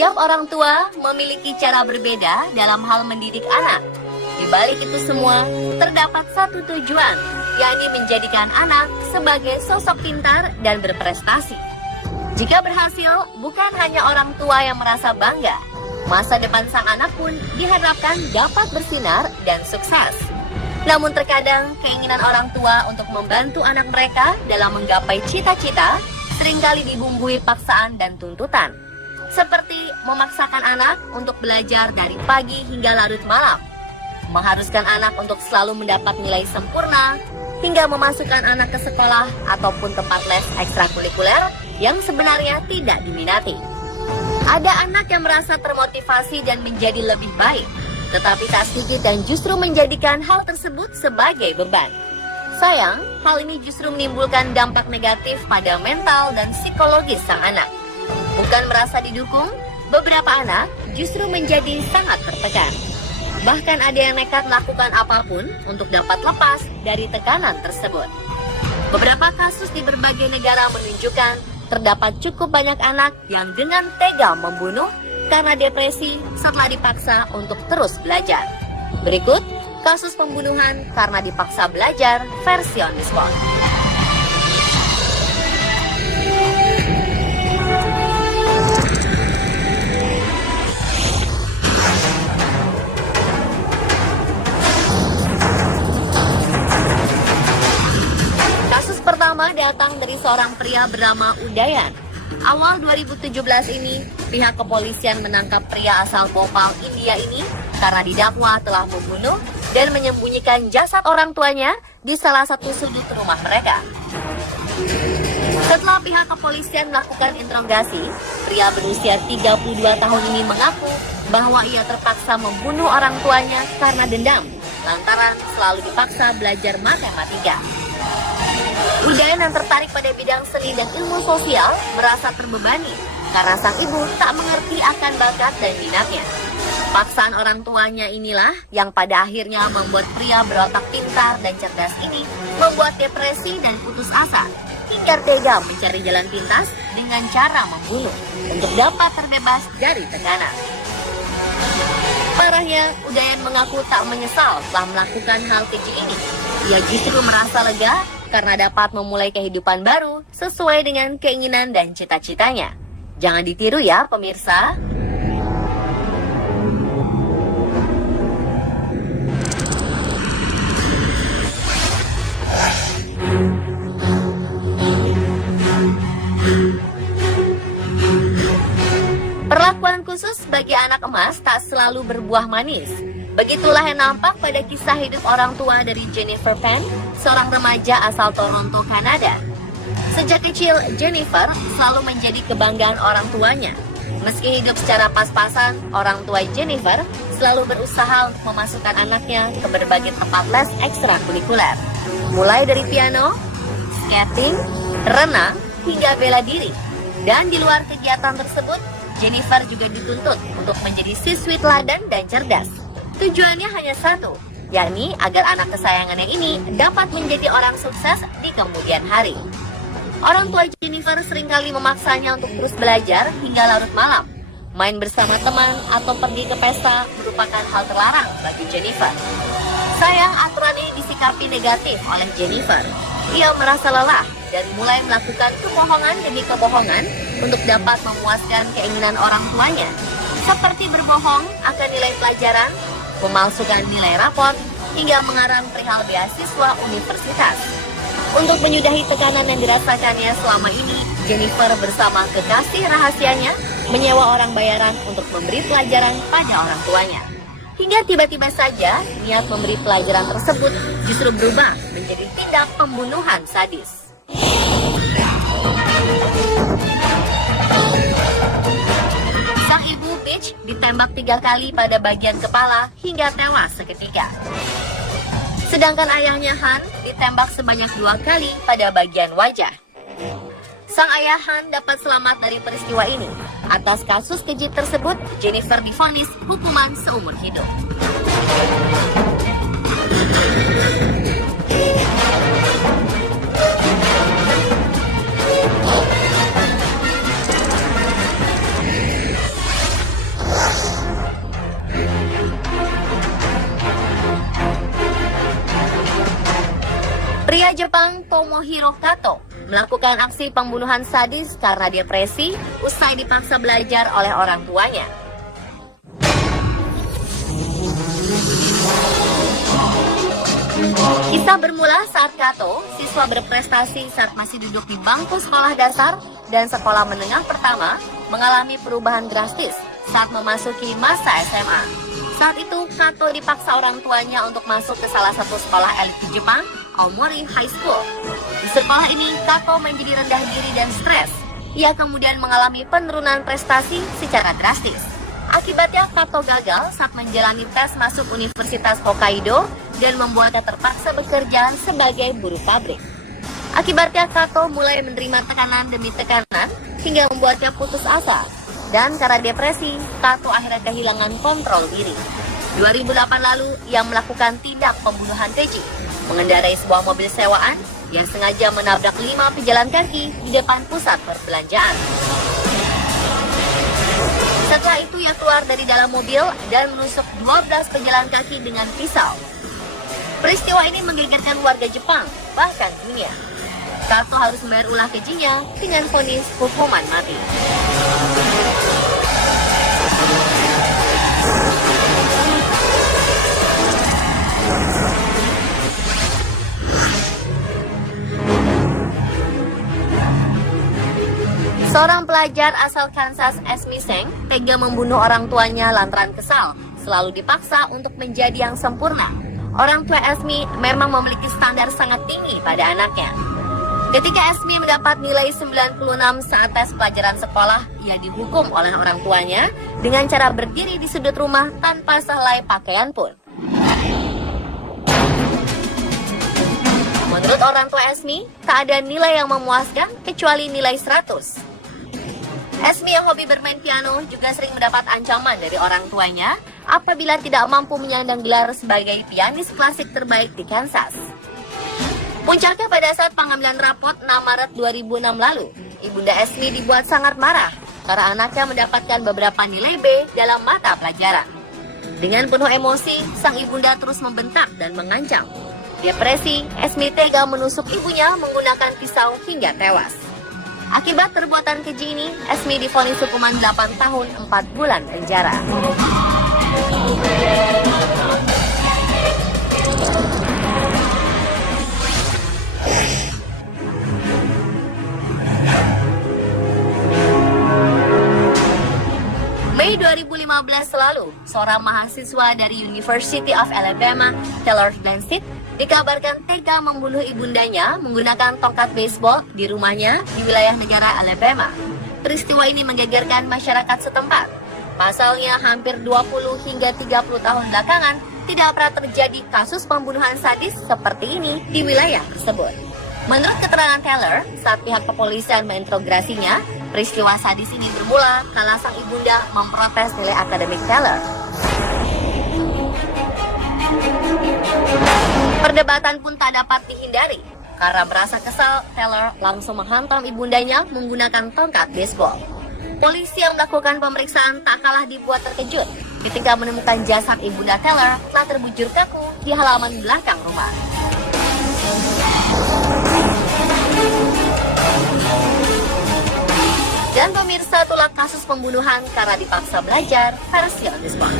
Setiap orang tua memiliki cara berbeda dalam hal mendidik anak. Di balik itu semua, terdapat satu tujuan, yakni menjadikan anak sebagai sosok pintar dan berprestasi. Jika berhasil, bukan hanya orang tua yang merasa bangga, masa depan sang anak pun diharapkan dapat bersinar dan sukses. Namun terkadang keinginan orang tua untuk membantu anak mereka dalam menggapai cita-cita seringkali dibumbui paksaan dan tuntutan. Seperti memaksakan anak untuk belajar dari pagi hingga larut malam, mengharuskan anak untuk selalu mendapat nilai sempurna, hingga memasukkan anak ke sekolah ataupun tempat les ekstrakurikuler yang sebenarnya tidak diminati. Ada anak yang merasa termotivasi dan menjadi lebih baik, tetapi tak sedikit dan justru menjadikan hal tersebut sebagai beban. Sayang, hal ini justru menimbulkan dampak negatif pada mental dan psikologis sang anak. Bukan merasa didukung, beberapa anak justru menjadi sangat tertekan. Bahkan ada yang nekat melakukan apapun untuk dapat lepas dari tekanan tersebut. Beberapa kasus di berbagai negara menunjukkan terdapat cukup banyak anak yang dengan tega membunuh karena depresi setelah dipaksa untuk terus belajar. Berikut kasus pembunuhan karena dipaksa belajar versi on the spot. Kasus pertama datang dari seorang pria bernama Udayan. Awal 2017 ini, pihak kepolisian menangkap pria asal Bhopal, India ini karena didakwa telah membunuh dan menyembunyikan jasad orang tuanya di salah satu sudut rumah mereka. Setelah pihak kepolisian melakukan interogasi, pria berusia 32 tahun ini mengaku bahwa ia terpaksa membunuh orang tuanya karena dendam, lantaran selalu dipaksa belajar matematika. Udayan yang tertarik pada bidang seni dan ilmu sosial merasa terbebani karena sang ibu tak mengerti akan bakat dan minatnya. Paksaan orang tuanya inilah yang pada akhirnya membuat pria berotak pintar dan cerdas ini membuat depresi dan putus asa, hingga tega mencari jalan pintas dengan cara membunuh untuk dapat terbebas dari tekanan. Parahnya, Udayan mengaku tak menyesal telah melakukan hal keji ini. Ia justru merasa lega karena dapat memulai kehidupan baru sesuai dengan keinginan dan cita-citanya. Jangan ditiru ya pemirsa. Perlakuan khusus bagi anak emas tak selalu berbuah manis. Begitulah yang nampak pada kisah hidup orang tua dari Jennifer Penn, seorang remaja asal Toronto, Kanada. Sejak kecil, Jennifer selalu menjadi kebanggaan orang tuanya. Meski hidup secara pas-pasan, orang tua Jennifer selalu berusaha untuk memasukkan anaknya ke berbagai tempat les ekstrakurikuler. Mulai dari piano, skating, renang, hingga bela diri. Dan di luar kegiatan tersebut, Jennifer juga dituntut untuk menjadi siswi teladan dan cerdas. Tujuannya hanya satu, yakni agar anak kesayangannya ini dapat menjadi orang sukses di kemudian hari. Orang tua Jennifer seringkali memaksanya untuk terus belajar hingga larut malam. Main bersama teman atau pergi ke pesta merupakan hal terlarang bagi Jennifer. Sayang, aturan ini disikapi negatif oleh Jennifer. Ia merasa lelah dari mulai melakukan kebohongan demi kebohongan untuk dapat memuaskan keinginan orang tuanya, seperti berbohong akan nilai pelajaran, memalsukan nilai rapor, hingga mengarang perihal beasiswa universitas. Untuk menyudahi tekanan yang dirasakannya selama ini, Jennifer bersama kekasih rahasianya menyewa orang bayaran untuk memberi pelajaran pada orang tuanya. Hingga tiba-tiba saja, niat memberi pelajaran tersebut justru berubah menjadi tindak pembunuhan sadis. Sang ibu Peach ditembak 3 kali pada bagian kepala hingga tewas seketika. Sedangkan ayahnya Han ditembak sebanyak 2 kali pada bagian wajah. Sang ayah Han dapat selamat dari peristiwa ini. Atas kasus keji tersebut, Jennifer divonis hukuman seumur hidup. Pria Jepang Tomohiro Kato melakukan aksi pembunuhan sadis karena depresi usai dipaksa belajar oleh orang tuanya. Kisah bermula saat Kato, siswa berprestasi saat masih duduk di bangku sekolah dasar dan sekolah menengah pertama, mengalami perubahan drastis saat memasuki masa SMA. Saat itu, Kato dipaksa orang tuanya untuk masuk ke salah satu sekolah elit di Jepang, Aomori High School. Di sekolah ini, Kato menjadi rendah diri dan stres. Ia kemudian mengalami penurunan prestasi secara drastis. Akibatnya, Kato gagal saat menjalani tes masuk Universitas Hokkaido dan membuatnya terpaksa bekerja sebagai buruh pabrik. Akibatnya, Kato mulai menerima tekanan demi tekanan hingga membuatnya putus asa. Dan karena depresi, Kato akhirnya kehilangan kontrol diri. 2008 lalu, ia melakukan tindak pembunuhan keji, mengendarai sebuah mobil sewaan yang sengaja menabrak 5 pejalan kaki di depan pusat perbelanjaan. Setelah itu, ia keluar dari dalam mobil dan menusuk 12 pejalan kaki dengan pisau. Peristiwa ini menggegerkan warga Jepang, bahkan dunia. Kato harus membayar ulah kejinya dengan vonis hukuman mati. Seorang pelajar asal Kansas, Esme Seng, tega membunuh orang tuanya lantaran kesal, selalu dipaksa untuk menjadi yang sempurna. Orang tua Esme memang memiliki standar sangat tinggi pada anaknya. Ketika Esme mendapat nilai 96 saat tes pelajaran sekolah, ia dihukum oleh orang tuanya dengan cara berdiri di sudut rumah tanpa sehelai pakaian pun. Menurut orang tua Esme, tak ada nilai yang memuaskan kecuali nilai 100. Esme yang hobi bermain piano juga sering mendapat ancaman dari orang tuanya apabila tidak mampu menyandang gelar sebagai pianis klasik terbaik di Kansas. Puncaknya pada saat pengambilan rapot 6 Maret 2006 lalu, Ibunda Esme dibuat sangat marah karena anaknya mendapatkan beberapa nilai B dalam mata pelajaran. Dengan penuh emosi, sang ibunda terus membentak dan mengancam. Depresi, Esme tega menusuk ibunya menggunakan pisau hingga tewas. Akibat perbuatan keji ini, Esme divonis hukuman 8 tahun 4 bulan penjara. Mei 2015 lalu, seorang mahasiswa dari University of Alabama, Taylor Blanchett, dikabarkan tega membunuh ibundanya menggunakan tongkat baseball di rumahnya di wilayah negara Alabama. Peristiwa ini menggegerkan masyarakat setempat. Pasalnya, hampir 20 hingga 30 tahun belakangan tidak pernah terjadi kasus pembunuhan sadis seperti ini di wilayah tersebut. Menurut keterangan Taylor, saat pihak kepolisian menginterogasinya, peristiwa sadis ini bermula kala sang ibunda memprotes nilai akademik Taylor. Perdebatan pun tak dapat dihindari. Karena merasa kesal, Taylor langsung menghantam ibundanya menggunakan tongkat baseball. Polisi yang melakukan pemeriksaan tak kalah dibuat terkejut ketika menemukan jasad ibunda Taylor telah terbujur kaku di halaman belakang rumah. Dan pemirsa, itulah kasus pembunuhan karena dipaksa belajar versi on the spot.